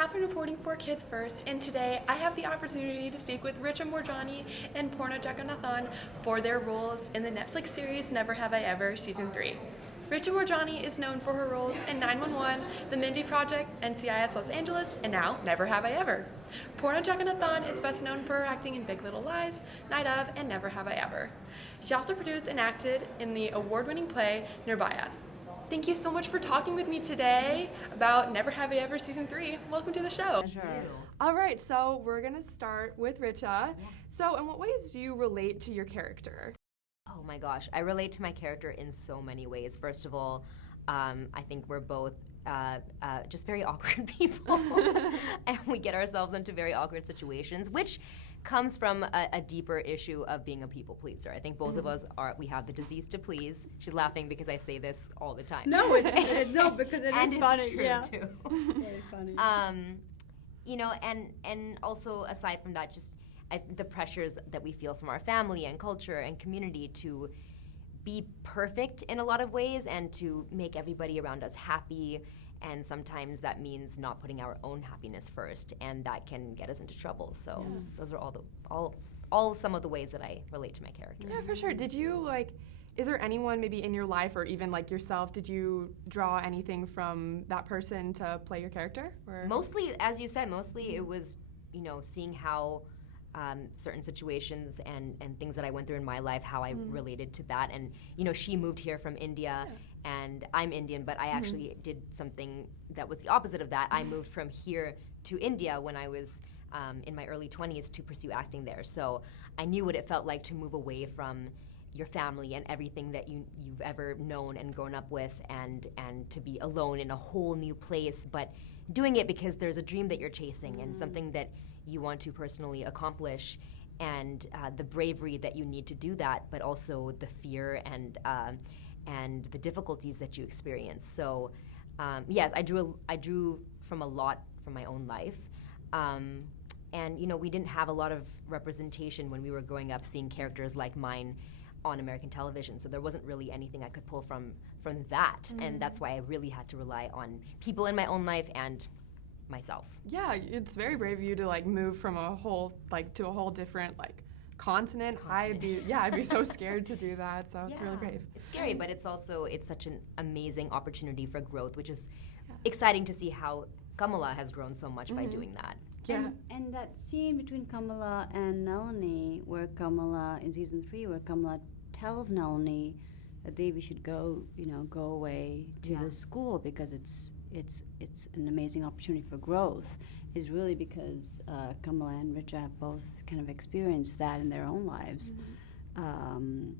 Catherine reporting for Kids First, and today I have the opportunity to speak with Richa Moorjani and Poorna Jagannathan for their roles in the Netflix series Never Have I Ever Season 3. Richa Moorjani is known for her roles in 911, The Mindy Project, NCIS Los Angeles, and now Never Have I Ever. Poorna Jagannathan is best known for her acting in Big Little Lies, Night Of, and Never Have I Ever. She also produced and acted in the award-winning play Nirbhaya. Thank you so much for talking with me today about Never Have I Ever Season 3. Welcome to the show. Sure. All right, so we're going to start with Richa. Yeah. So in what ways do you relate to your character? Oh my gosh, I relate to my character in so many ways. First of all, I think we're both just very awkward people, and we get ourselves into very awkward situations, which comes from a deeper issue of being a people pleaser. I think both of us we have the disease to please. She's laughing because I say this all the time. No, because it and is funny. It's true yeah, too. very funny. You know, and also aside from that, just the pressures that we feel from our family and culture and community to be perfect in a lot of ways and to make everybody around us happy. And sometimes that means not putting our own happiness first, and that can get us into trouble. So those are all some of the ways that I relate to my character. Yeah, for sure. Did you is there anyone maybe in your life or even like yourself, did you draw anything from that person to play your character? Or? Mostly, as you said, it was, seeing how certain situations and things that I went through in my life, how I related to that. And, she moved here from India. Yeah. And I'm Indian, but I actually did something that was the opposite of that. I moved from here to India when I was in my early 20s to pursue acting there. So I knew what it felt like to move away from your family and everything that you've ever known and grown up with, and to be alone in a whole new place, but doing it because there's a dream that you're chasing and something that you want to personally accomplish, and the bravery that you need to do that, but also the fear and the difficulties that you experience. So, yes, I drew from a lot from my own life. And, we didn't have a lot of representation when we were growing up seeing characters like mine on American television. So there wasn't really anything I could pull from that. And that's why I really had to rely on people in my own life and myself. Yeah, it's very brave of you to move from a whole, to a whole different, continent. I'd be so scared to do that, so it's really brave. It's scary, but it's such an amazing opportunity for growth, which is exciting to see how Kamala has grown so much by doing that. Yeah. And that scene between Kamala and Nalini, where Kamala, in season 3, where Kamala tells Nalini that Devi should go away to the school because it's an amazing opportunity for growth, is really because Kamala and Richa have both kind of experienced that in their own lives. And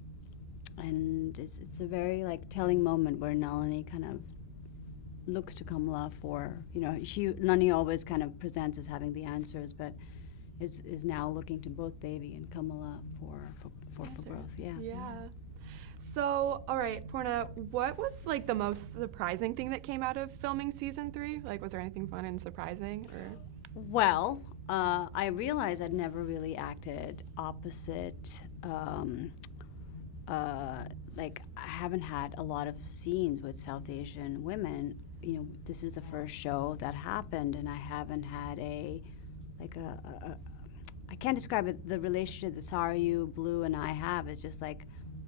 it's a very telling moment where Nalini kind of looks to Kamala for, Nalini always kind of presents as having the answers, but is now looking to both Devi and Kamala for growth. Yeah. So, all right, Poorna, what was the most surprising thing that came out of filming season 3? Was there anything fun and surprising? Or? Well, I realized I'd never really acted opposite. I haven't had a lot of scenes with South Asian women. This is the first show that happened, and I haven't had I can't describe it. The relationship that Sarayu, Blue, and I have is just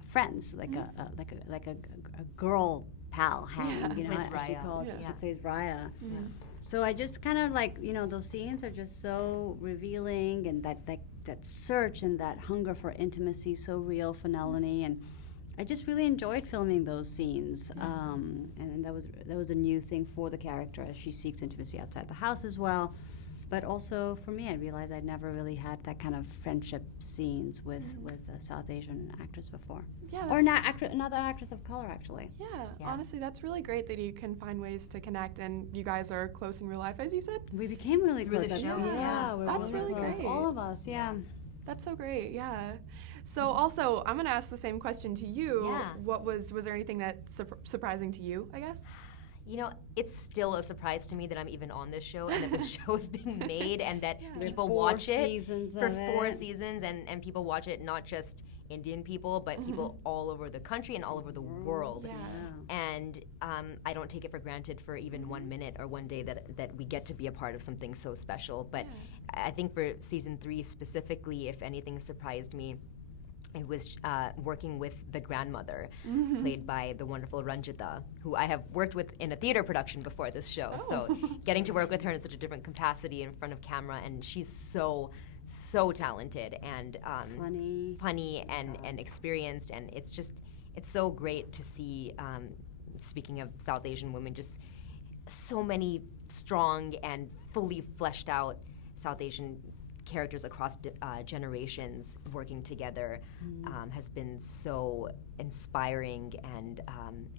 friends, a girl pal hang. Plays Raya. She plays Raya. Yeah. So I just kind of those scenes are just so revealing, and that search and that hunger for intimacy so real for Nalini, and I just really enjoyed filming those scenes. And that was a new thing for the character as she seeks intimacy outside the house as well. But also for me, I realized I'd never really had that kind of friendship scenes with a South Asian actress before. Yeah, or another actress of color, actually. Yeah, honestly, that's really great that you can find ways to connect, and you guys are close in real life, as you said. We became really close. We're that's really close. Great. All of us, yeah. That's so great, yeah. So also, I'm going to ask the same question to you. Yeah. Was there anything that's surprising to you, I guess? It's still a surprise to me that I'm even on this show and that the show is being made and that people watch it for 4 seasons and people watch it, not just Indian people, but people all over the country and all over the world. Yeah. and I don't take it for granted for even 1 minute or one day that we get to be a part of something so special. But I think for season 3 specifically, if anything surprised me, it was working with the grandmother, played by the wonderful Ranjita, who I have worked with in a theater production before this show. Oh. So getting to work with her in such a different capacity in front of camera, and she's so talented and funny and experienced, and it's so great to see, speaking of South Asian women, just so many strong and fully fleshed out South Asian characters across generations working together has been so inspiring and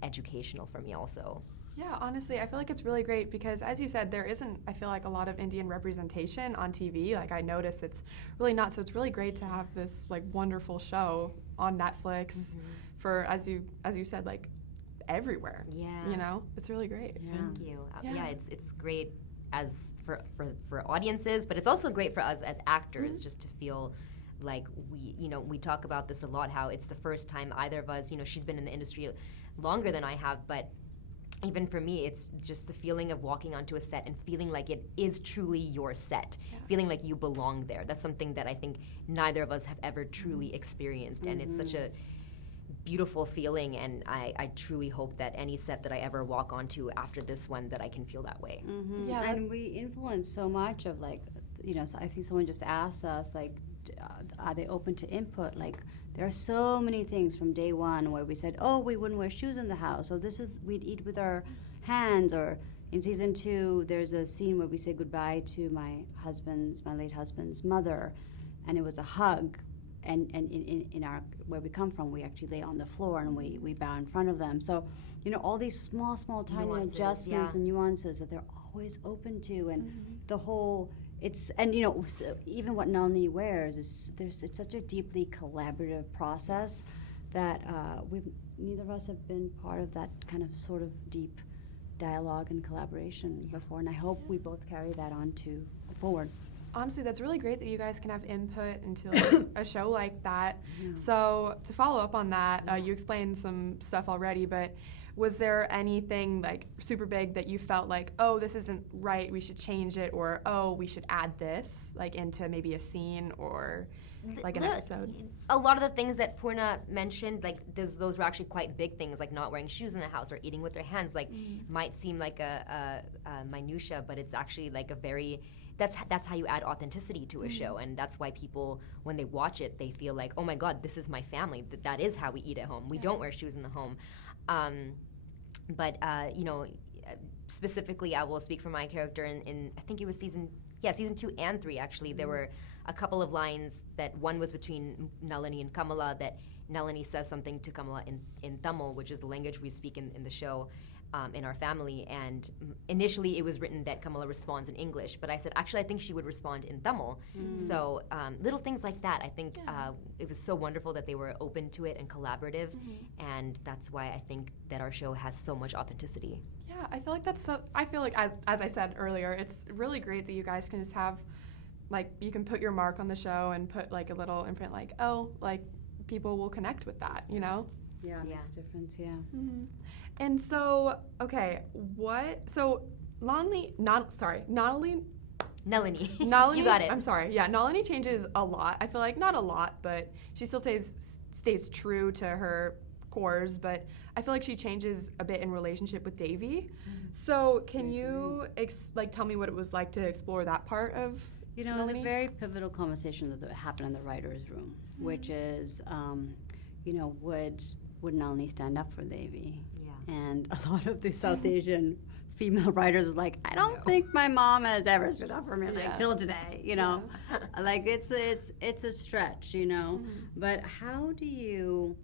educational for me also. Yeah, honestly, I feel like it's really great because, as you said, there isn't, I feel like, a lot of Indian representation on TV. Like, I notice it's really not, so it's really great to have this, like, wonderful show on Netflix for, as you said, like, everywhere. Yeah. You know? It's really great. Yeah. Thank you. Yeah, it's great as for audiences, but it's also great for us as actors just to feel like we talk about this a lot, how it's the first time either of us, she's been in the industry longer than I have, but even for me, it's just the feeling of walking onto a set and feeling like it is truly your set, feeling like you belong there. That's something that I think neither of us have ever truly experienced, and it's such a beautiful feeling, and I truly hope that any set that I ever walk onto after this one, that I can feel that way. Yeah, and we influence so much of, like, so I think someone just asked us, like, are they open to input? Like, there are so many things from day one where we said, oh, we wouldn't wear shoes in the house, or we'd eat with our hands, or in season 2, there's a scene where we say goodbye to my late husband's mother, and it was a hug. And in our, where we come from, we actually lay on the floor and we bow in front of them. So, all these small, tiny Nuances, adjustments and nuances that they're always open to, and the whole, so even what Nalini wears it's such a deeply collaborative process that neither of us have been part of that kind of sort of deep dialogue and collaboration before, and I hope we both carry that on forward. honestly, that's really great that you guys can have input into like, a show like that. So to follow up on that, you explained some stuff already, but was there anything like super big that you felt like, oh, this isn't right, we should change it, or oh, we should add this like into maybe a scene or like an episode? A lot of the things that Poorna mentioned, like those were actually quite big things, like not wearing shoes in the house or eating with their hands. Like might seem like a minutia, but it's actually like a very that's how you add authenticity to a show, and that's why people, when they watch it, they feel like, oh my God, this is my family. That is how we eat at home. We don't wear shoes in the home. But specifically, I will speak for my character in I think it was season 2 and 3 actually. There were a couple of lines that one was between Nalini and Kamala, that Nalini says something to Kamala in Tamil, which is the language we speak in the show, in our family, and initially it was written that Kamala responds in English, but I said, actually, I think she would respond in Tamil. So little things like that, I think it was so wonderful that they were open to it and collaborative, and that's why I think that our show has so much authenticity. Yeah, I feel like I feel like, as I said earlier, it's really great that you guys can just have, like, you can put your mark on the show and put, like, a little imprint, like, oh, like, people will connect with that, you know? Yeah, makes a difference, yeah. And so, okay, Nalini. Nalini, Nalini, you got it. I'm sorry. Yeah, Nalini changes a lot. I feel like not a lot, but she still stays true to her cores. But I feel like she changes a bit in relationship with Devi. So can you tell me what it was like to explore that part of it was Nalini? a very pivotal conversation that happened in the writers' room, which is, would Nalini stand up for Devi? Yeah. And a lot of the South Asian female writers was like, I don't think my mom has ever stood up for me till today, like it's a stretch, But how do you?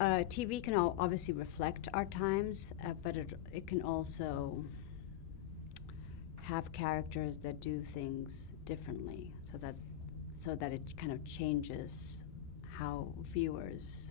TV can obviously reflect our times, but it can also have characters that do things differently, so that it kind of changes how viewers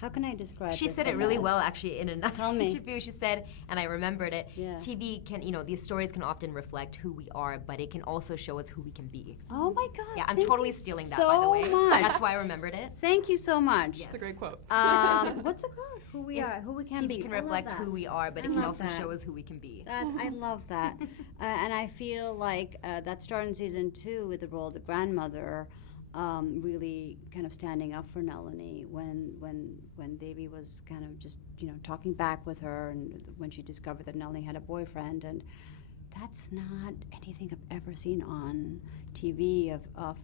How can I describe She this said the it really best? well, actually, in another Tell me. interview. She said, and I remembered it, Yeah. TV can, these stories can often reflect who we are, but it can also show us who we can be. Oh my God. Yeah, I'm thank totally you stealing that, so by the way. Much. That's why I remembered it. Thank you so much. Yes. It's a great quote. What's it called? Who we It's are, who we can TV be. can I love reflect that. who we are, but I it can love also that. show us who we can be. I love that. And I feel like that started in season 2 with the role of the grandmother, really kind of standing up for Nalini when Devi was kind of just talking back with her, and when she discovered that Nalini had a boyfriend, and that's not anything I've ever seen on TV of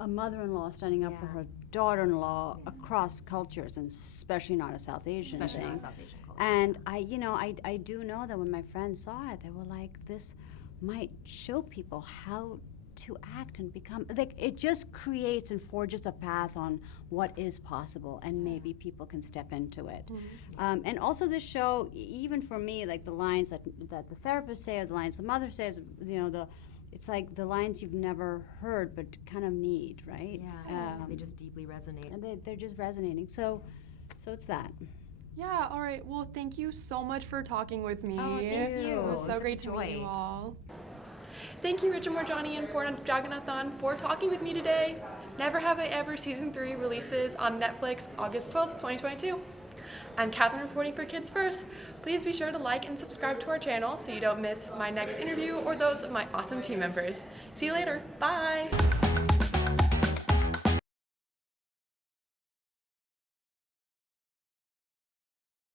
a mother-in-law standing up for Yeah. her daughter-in-law across cultures, and especially not a South Asian Especially thing. in South Asian culture. And I do know that when my friends saw it, they were like, this might show people how to act and become, like, it just creates and forges a path on what is possible, and maybe people can step into it. And also this show, even for me, like the lines that the therapist say, or the lines the mother says, it's like the lines you've never heard but kind of need, right? Yeah, they just deeply resonate. And they're just resonating. So it's that. Yeah, all right. Well, thank you so much for talking with me. Oh, thank you. It was It so was great such a to meet you joy. all. Thank you, Richa Moorjani and Poorna Jagannathan, for talking with me today. Never Have I Ever Season 3 releases on Netflix August 12th, 2022. I'm Katherine reporting for Kids First. Please be sure to like and subscribe to our channel so you don't miss my next interview or those of my awesome team members. See you later. Bye.